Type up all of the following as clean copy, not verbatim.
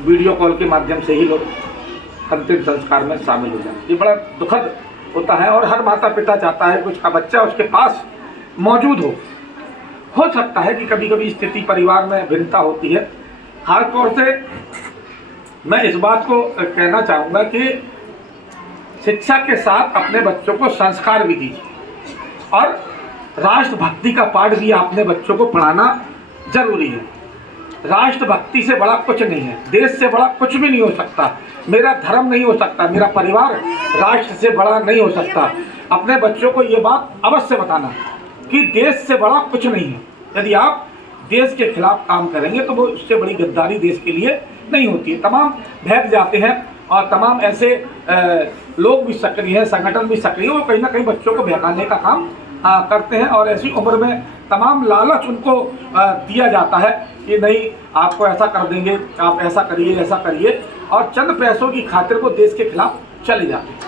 Video call के माध्यम से ही लोग अंतिम संस्कार में शामिल हो जाते। ये बड़ा दुखद होता है और हर माता पिता चाहता है कि उसका बच्चा उसके पास मौजूद हो सकता है कि कभी कभी स्थिति परिवार में भिन्नता होती है। खासतौर से मैं इस बात को कहना चाहूँगा कि शिक्षा के साथ अपने बच्चों को संस्कार भी दीजिए और राष्ट्रभक्ति का पाठ भी अपने बच्चों को पढ़ाना जरूरी है। राष्ट्रभक्ति से बड़ा कुछ नहीं है, देश से बड़ा कुछ भी नहीं हो सकता, मेरा धर्म नहीं हो सकता, मेरा परिवार राष्ट्र से बड़ा नहीं हो सकता। अपने बच्चों को ये बात अवश्य बताना कि देश से बड़ा कुछ नहीं है। यदि आप देश के खिलाफ काम करेंगे तो वो उससे बड़ी गद्दारी देश के लिए नहीं होती है। तमाम बहक जाते हैं और तमाम ऐसे लोग भी सक्रिय हैं, संगठन भी सक्रिय हैं, वो कहीं ना कहीं बच्चों को बहकाने का काम करते हैं और ऐसी उम्र में तमाम लालच उनको दिया जाता है कि नहीं आपको ऐसा कर देंगे, आप ऐसा करिए और चंद पैसों की खातिर को देश के खिलाफ चले जाते हैं।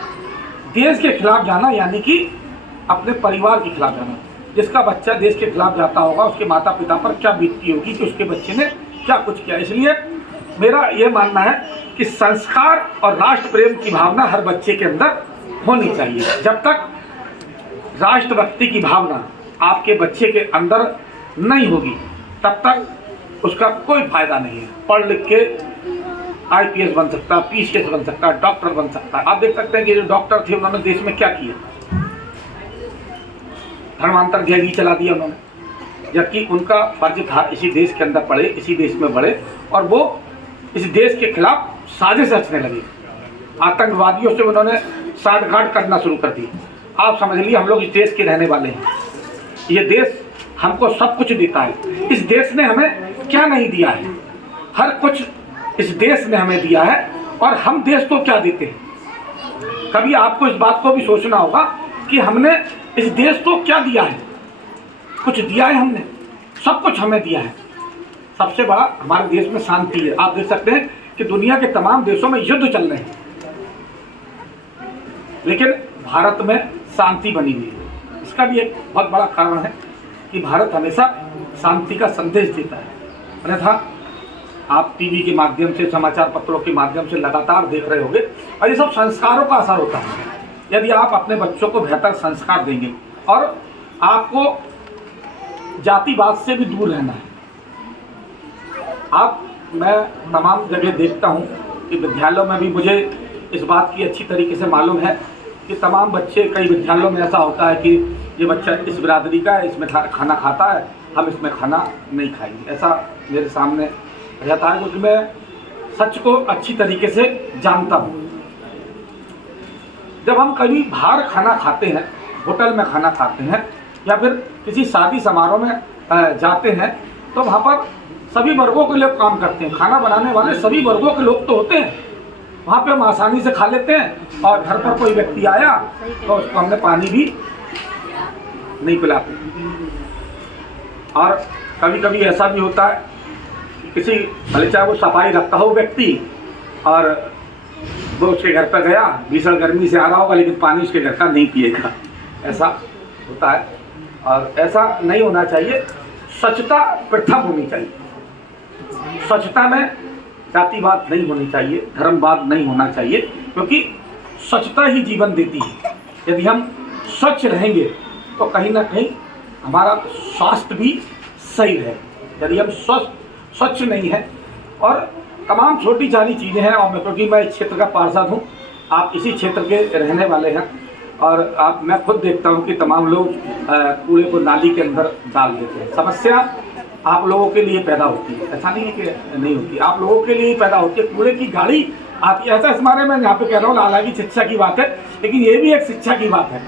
देश के खिलाफ जाना यानी कि अपने परिवार के खिलाफ जाना। जिसका बच्चा देश के खिलाफ जाता होगा उसके माता पिता पर क्या बीतती होगी कि उसके बच्चे ने क्या कुछ किया। इसलिए मेरा ये मानना है कि संस्कार और राष्ट्र प्रेम की भावना हर बच्चे के अंदर होनी चाहिए। जब तक राष्ट्रभक्ति की भावना आपके बच्चे के अंदर नहीं होगी तब तक उसका कोई फायदा नहीं है। पढ़ लिख के IPS बन सकता है, PCS बन सकता है, डॉक्टर बन सकता है। आप देख सकते हैं कि जो डॉक्टर थे उन्होंने देश में क्या किया, धर्मांतर जैली चला दिया उन्होंने, जबकि उनका फर्ज था इसी देश के अंदर पढ़े, इसी देश में बढ़े और वो इस देश के खिलाफ साजिश रचने लगे। आतंकवादियों से उन्होंने साठगांठ करना शुरू कर दी। आप समझ लीजिए हम लोग इस देश के रहने वाले हैं, ये देश हमको सब कुछ देता है। इस देश ने हमें क्या नहीं दिया है, हर कुछ इस देश ने हमें दिया है और हम देश को क्या देते हैं। कभी आपको इस बात को भी सोचना होगा कि हमने इस देश को क्या दिया है। कुछ दिया है हमने, सब कुछ हमें दिया है। सबसे बड़ा हमारे देश में शांति है। आप देख सकते हैं कि दुनिया के तमाम देशों में युद्ध चल रहे हैं लेकिन भारत में शांति बनी हुई है। इसका भी एक बहुत बड़ा कारण है कि भारत हमेशा शांति का संदेश देता है। अन्यथा आप टीवी के माध्यम से, समाचार पत्रों के माध्यम से लगातार देख रहे होंगे और ये सब संस्कारों का असर होता है। यदि आप अपने बच्चों को बेहतर संस्कार देंगे और आपको जातिवाद से भी दूर रहना है। मैं तमाम जगह देखता हूँ कि विद्यालयों में भी मुझे इस बात की अच्छी तरीके से मालूम है कि तमाम बच्चे, कई विद्यालयों में ऐसा होता है कि ये बच्चा इस बिरादरी का है, इसमें खाना खाता है, हम इसमें खाना नहीं खाएंगे। ऐसा मेरे सामने रहता है क्योंकि मैं सच को अच्छी तरीके से जानता हूँ। जब हम कभी बाहर खाना खाते हैं, होटल में खाना खाते हैं या फिर किसी शादी समारोह में जाते हैं तो वहाँ पर सभी वर्गों के लोग काम करते हैं। खाना बनाने वाले सभी वर्गों के लोग तो होते हैं। वहाँ पे हम आसानी से खा लेते हैं और घर पर कोई व्यक्ति आया तो उसको हमने पानी भी नहीं पिलाते। और कभी कभी ऐसा भी होता है किसी, भले चाहे वो सफाई रखता हो व्यक्ति और वो उसके घर पर गया, भीषण गर्मी से आ रहा होगा लेकिन पानी उसके घर का नहीं पिएगा, ऐसा होता है। और ऐसा नहीं होना चाहिए। स्वच्छता प्रथम होनी चाहिए। स्वच्छता में जातिवाद नहीं होनी चाहिए, धर्मवाद नहीं होना चाहिए, क्योंकि स्वच्छता ही जीवन देती है। यदि हम स्वच्छ रहेंगे तो कहीं ना कहीं हमारा स्वास्थ्य भी सही रहे। यदि हम स्वच्छ नहीं है और तमाम छोटी सारी चीज़ें हैं, और क्योंकि मैं इस क्षेत्र का पार्षद हूँ, आप इसी क्षेत्र के रहने वाले हैं और मैं खुद देखता हूँ कि तमाम लोग कूड़े को नाली के अंदर डाल देते हैं। समस्या आप लोगों के लिए पैदा होती है, ऐसा नहीं है कि नहीं होती, आप लोगों के लिए पैदा होती है। कूड़े की गाड़ी आती है, ऐसा इस बारे में यहाँ पे कह रहा हूँ, हालांकि शिक्षा की बात है लेकिन ये भी एक शिक्षा की बात है।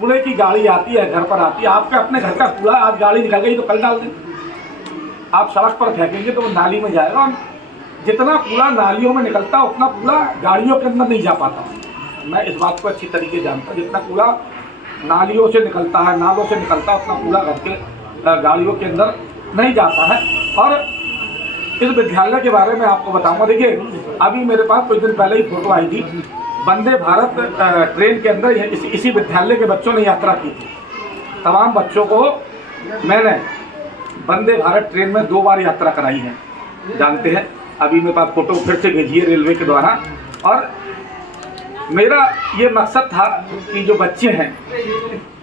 कूड़े की गाड़ी आती है, घर पर आती है, आपके अपने घर का कूड़ा आज गाड़ी निकल गई तो कल डाल दें। आप सड़क पर फेंकेंगे तो वो नाली में जाएगा। जितना कूड़ा नालियों में निकलता है उतना कूड़ा गाड़ियों के अंदर नहीं जा पाता। मैं इस बात को अच्छी तरीके से जानता हूँ। जितना कूड़ा नालियों से निकलता है, नालों से निकलता है, उतना कूड़ा घर के गाड़ियों के अंदर नहीं जाता है। और इस विद्यालय के बारे में आपको बताऊंगा। देखिए, अभी मेरे पास कुछ दिन पहले ही फोटो आई थी, वंदे भारत ट्रेन के अंदर इसी विद्यालय के बच्चों ने यात्रा की थी। तमाम बच्चों को मैंने वंदे भारत ट्रेन में 2 बार यात्रा कराई है। जानते हैं अभी मेरे पास फ़ोटो फिर से भेजी है रेलवे के द्वारा। और मेरा ये मकसद था कि जो बच्चे हैं,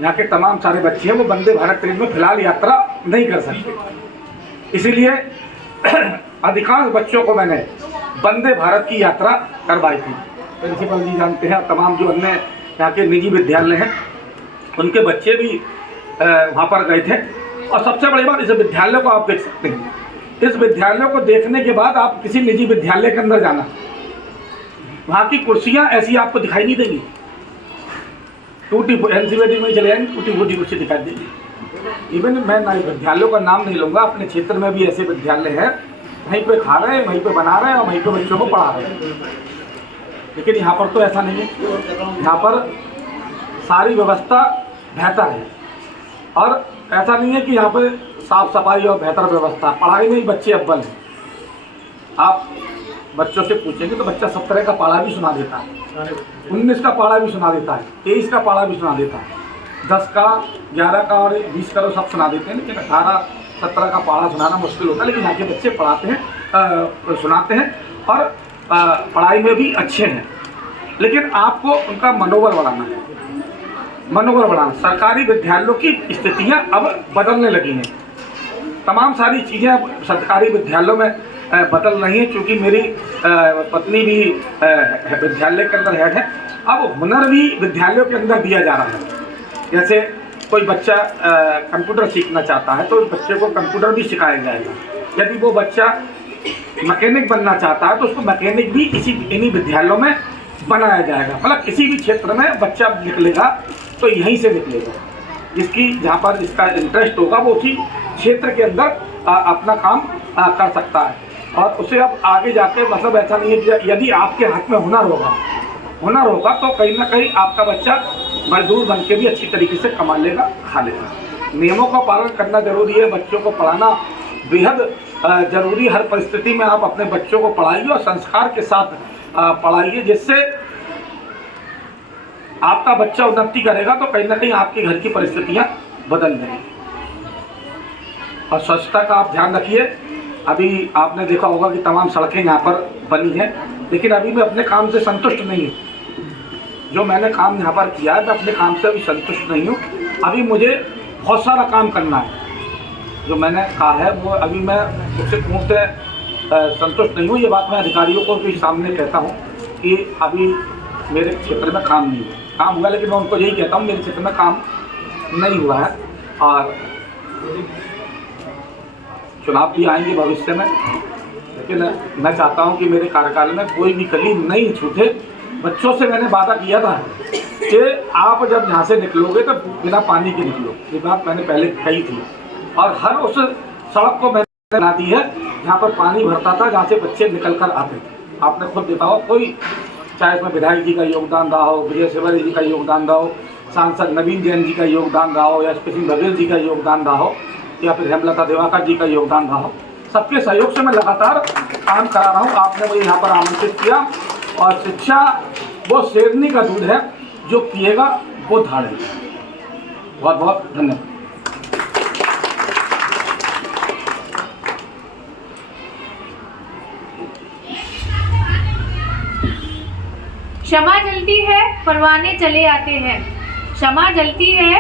यहाँ के तमाम सारे बच्चे हैं, वो वंदे भारत ट्रेन में फिलहाल यात्रा नहीं कर सकते, इसीलिए अधिकांश बच्चों को मैंने वंदे भारत की यात्रा करवाई थी। प्रिंसिपल जी जानते हैं, तमाम जो अन्य यहाँ के निजी विद्यालय हैं उनके बच्चे भी वहाँ पर गए थे। और सबसे बड़ी बात, इस विद्यालय को आप देख सकते हैं। इस विद्यालय को देखने के बाद आप किसी निजी विद्यालय के अंदर जाना, वहाँ की कुर्सियाँ ऐसी आपको दिखाई नहीं देंगी, टूटी एनसीईआरटी में चले जाएंगे, टूटी फूटी कुर्सी दिखाई देगी। इवन मैं विद्यालयों का नाम नहीं लूँगा, अपने क्षेत्र में भी ऐसे विद्यालय हैं, वहीं पे खा रहे हैं, वहीं पे बना रहे हैं और वहीं पे बच्चों को पढ़ा रहे हैं। लेकिन यहाँ पर तो ऐसा नहीं है, यहाँ पर सारी व्यवस्था बेहतर है। और ऐसा नहीं है कि यहाँ पर साफ़ सफाई और बेहतर व्यवस्था, पढ़ाई में ही बच्चे अव्वल हैं। आप बच्चों से पूछेंगे तो बच्चा 17 का पाढ़ा भी सुना देता है, 19 का पाढ़ा भी सुना देता है, 23 का पाढ़ा भी सुना देता है, 10 का, 11 का और 20 का तो सब सुना देते हैं। लेकिन 18-17 का पाढ़ा सुनाना मुश्किल होता है। लेकिन यहाँ के बच्चे पढ़ाते हैं, सुनाते हैं और पढ़ाई में भी अच्छे हैं। लेकिन आपको उनका मनोबल बढ़ाना है, मनोबल बढ़ाना। सरकारी विद्यालयों की स्थितियाँ अब बदलने लगी हैं, तमाम सारी चीज़ें सरकारी विद्यालयों में बदल रही है। चूँकि मेरी पत्नी भी विद्यालय के अंदर हेड है, अब हुनर भी विद्यालयों के अंदर दिया जा रहा है। जैसे कोई बच्चा कंप्यूटर सीखना चाहता है तो उस बच्चे को कंप्यूटर भी सिखाया जाएगा। यदि वो बच्चा मैकेनिक बनना चाहता है तो उसको मैकेनिक भी इन्हीं विद्यालयों में बनाया जाएगा। मतलब किसी भी क्षेत्र में बच्चा निकलेगा तो यहीं से निकलेगा, जिसकी जहाँ पर इसका इंटरेस्ट होगा वो उसी क्षेत्र के अंदर अपना काम कर सकता है। और उसे अब आगे जाके, मतलब ऐसा नहीं है कि यदि आपके हाथ में हुनर होगा तो कहीं ना कहीं आपका बच्चा मजदूर बन के भी अच्छी तरीके से कमा लेगा, खा लेगा। नियमों का पालन करना जरूरी है, बच्चों को पढ़ाना बेहद जरूरी। हर परिस्थिति में आप अपने बच्चों को पढ़ाइए और संस्कार के साथ पढ़ाइए, जिससे आपका बच्चा उन्नति करेगा तो कहीं ना कहीं आपके घर की परिस्थितियाँ बदल जाएंगी। और स्वच्छता का आप ध्यान रखिए। अभी आपने देखा होगा कि तमाम सड़कें यहाँ पर बनी हैं, लेकिन अभी मैं अपने काम से संतुष्ट नहीं हूँ। जो मैंने काम यहाँ पर किया है, मैं अपने काम से अभी संतुष्ट नहीं हूँ। अभी मुझे बहुत सारा काम करना है। जो मैंने कहा है वो अभी मैं उससे पूर्णतः संतुष्ट नहीं हूँ। ये बात मैं अधिकारियों को भी सामने कहता हूँ कि अभी मेरे क्षेत्र में काम नहीं हुआ। काम हुआ, लेकिन मैं उनको यही कहता हूँ मेरे क्षेत्र में काम नहीं हुआ है। और चुनाव भी आएंगे भविष्य में, लेकिन मैं चाहता हूं कि मेरे कार्यकाल में कोई भी कली नहीं छूटे। बच्चों से मैंने वादा किया था कि आप जब यहाँ से निकलोगे तो बिना पानी के निकलो, ये बात मैंने पहले कही थी। और हर उस सड़क को मैंने बना दी है जहाँ पर पानी भरता था, जहाँ से बच्चे निकल कर आते थे। आपने खुद देखा हो, कोई चाहे इसमें विधायक जी का योगदान रहा हो, विजय सेवरी जी का योगदान रहा हो, सांसद नवीन जैन जी का योगदान रहा हो, या एसपी सिंह बघेल जी का योगदान रहा हो, या फिर हेमलता दिवाकर जी का योगदान रहा हो, सबके सहयोग से मैं लगातार काम करा रहा हूँ। आपने मुझे यहाँ पर आमंत्रित किया। और शिक्षा वो शेरनी का दूध है, जो पिएगा वो धाड़ेगा। बहुत बहुत धन्यवाद। क्षमा जलती है, परवाने चले आते हैं। क्षमा जलती है।